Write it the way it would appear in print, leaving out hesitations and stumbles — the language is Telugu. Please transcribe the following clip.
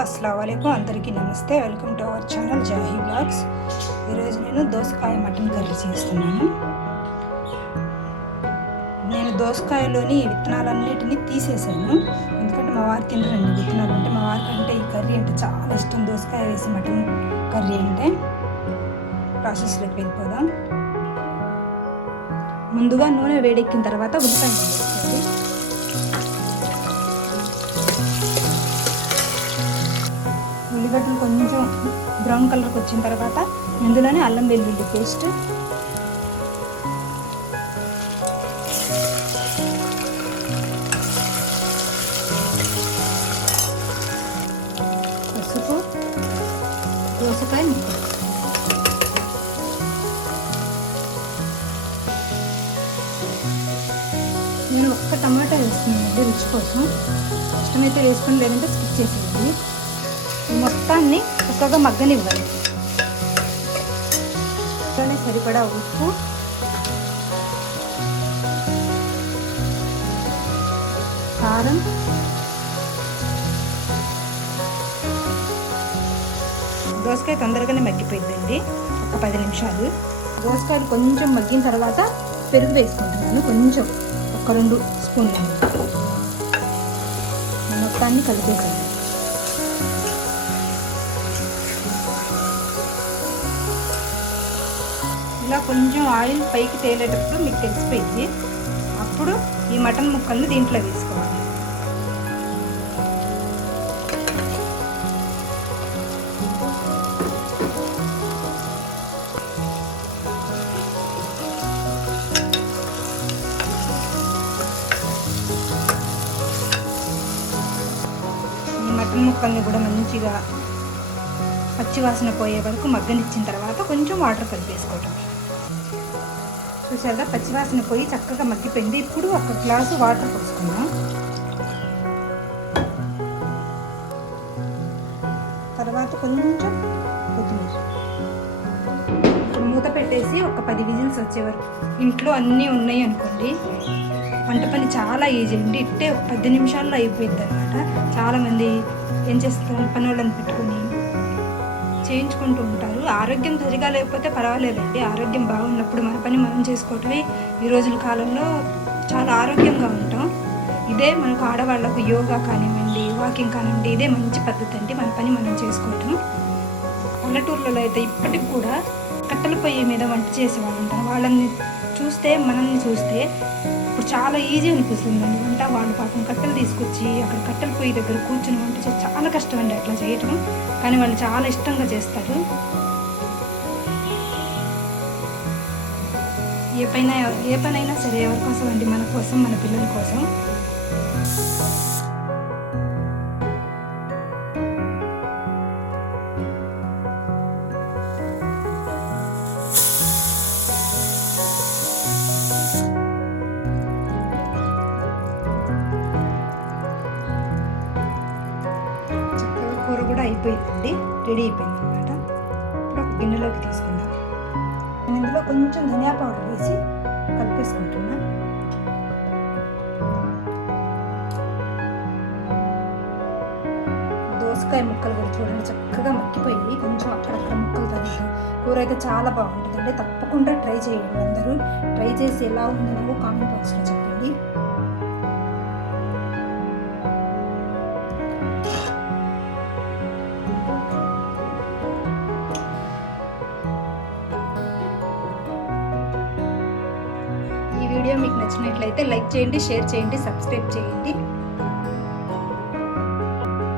అస్సలాము అలైకుం అందరికీ నమస్తే. Welcome to our channel Zahi blogs. ఈరోజు నేను దోసకాయ మటన్ కర్రీ చేస్తున్నాను. నేను దోసకాయలోని విత్తనాలన్నిటినీ తీసేసాను, ఎందుకంటే మా వారు తినరండి విత్తనాలు అంటే. మా వారికి అంటే ఈ కర్రీ అంటే చాలా ఇష్టం, దోసకాయ వేసి మటన్ కర్రీ అంటే. ప్రాసెస్లోకి వెళ్ళిపోదాం. ముందుగా నూనె వేడెక్కిన తర్వాత ఉల్లిపాయ వేసుకోవాలి. ఉల్లిగడ్డలు కొంచెం బ్రౌన్ కలర్కి వచ్చిన తర్వాత ఇందులోనే అల్లం వెల్లుల్లి పేస్ట్, పసుపు, దోసకాయ ముక్కలు. నేను ఒక్క టమాటా వేస్తున్నానండి రుచి కోసం. ఇష్టమైతే వేసుకొని, లేదంటే స్కిప్ చేసేయండి. మొత్తాన్ని చక్కగా మగ్గనివ్వాలి. సరిపడా ఉప్పు, కారం, దోసకాయ తొందరగానే మగ్గిపోయిందండి, ఒక 10 నిమిషాలు. దోసకాయలు కొంచెం మగ్గిన తర్వాత పెరుగు వేసుకుంటున్నాను, కొంచెం ఒక 2 స్పూన్లు. మొత్తాన్ని కలిపేసాను. ఇలా కొంచెం ఆయిల్ పైకి తేలేటప్పుడు మీకు తెలిసిపోయింది. అప్పుడు ఈ మటన్ ముక్కల్ని దీంట్లో వేసుకోవాలి. ఈ మటన్ ముక్కల్ని కూడా మంచిగా పచ్చివాసన పోయే వరకు మగ్గనిచ్చిన తర్వాత కొంచెం వాటర్ కలిపేసుకోవటం. చూసారుగా పచ్చివాసన పోయి చక్కగా మగ్గిపోయింది. ఇప్పుడు 1 గ్లాసు వాటర్ పోసుకుందాం. తర్వాత కొంచెం కొత్తిమీర. ఇప్పుడు మూత పెట్టేసి ఒక 10 విజిల్స్ వచ్చే వరకు. ఇంట్లో అన్నీ ఉన్నాయి అనుకోండి, వంట పని చాలా ఈజీ అండి. ఇట్టే 10 నిమిషాల్లో అయిపోయింది అనమాట. చాలామంది ఏం చేస్తారు, పని వాళ్ళని పెట్టుకుని చేయించుకుంటూ ఉంటారు. ఆరోగ్యం సరిగా లేకపోతే పర్వాలేదండి, ఆరోగ్యం బాగున్నప్పుడు మన పని మనం చేసుకోవటమే ఈ రోజుల కాలంలో చాలా ఆరోగ్యంగా ఉంటాం. ఇదే మనకు ఆడవాళ్లకు యోగా కానివ్వండి, వాకింగ్ కానివ్వండి, ఇదే మంచి పద్ధతి అండి, మన పని మనం చేసుకోవటం. పల్లెటూర్లలో అయితే ఇప్పటికి కూడా కట్టెల పొయ్యి మీద వంట చేసే వాళ్ళు ఉంటారు. వాళ్ళని చూస్తే, మనల్ని చూస్తే ఇప్పుడు చాలా ఈజీ అనిపిస్తుందండి వంట. వాళ్ళు పాపం కట్టెలు తీసుకొచ్చి అక్కడ కట్టెల పొయ్యి దగ్గర కూర్చుని వంట చేసి చాలా కష్టం అండి అట్లా చేయటం, కానీ వాళ్ళు చాలా ఇష్టంగా చేస్తారు. ఏ పనైనా సరే ఎవరి కోసం అండి, మన కోసం, మన పిల్లల కోసం. కూర కూడా అయిపోయిందండి, రెడీ అయిపోయింది అనమాట. ఇప్పుడు ఒక గిన్నెలోకి తీసుకుందాం. నేను ఇందులో కొంచెం ధనియా పౌడర్ వేసి కలిపేసుకుంటున్నా. దోసకాయ ముక్కలు కూడా చూడండి చక్కగా మక్కిపోయి, కొంచెం అక్కడక్కడ ముక్కలు తగ్గి కూర అయితే చాలా బాగుంటుందండి. తప్పకుండా ట్రై చేయండి అందరూ. ట్రై చేసి ఎలా ఉందో కామెంట్ బాక్స్లో చెప్పండి. వీడియో మీకు నచ్చినట్లయితే లైక్ చేయండి, షేర్ చేయండి, సబ్స్క్రైబ్ చేయండి.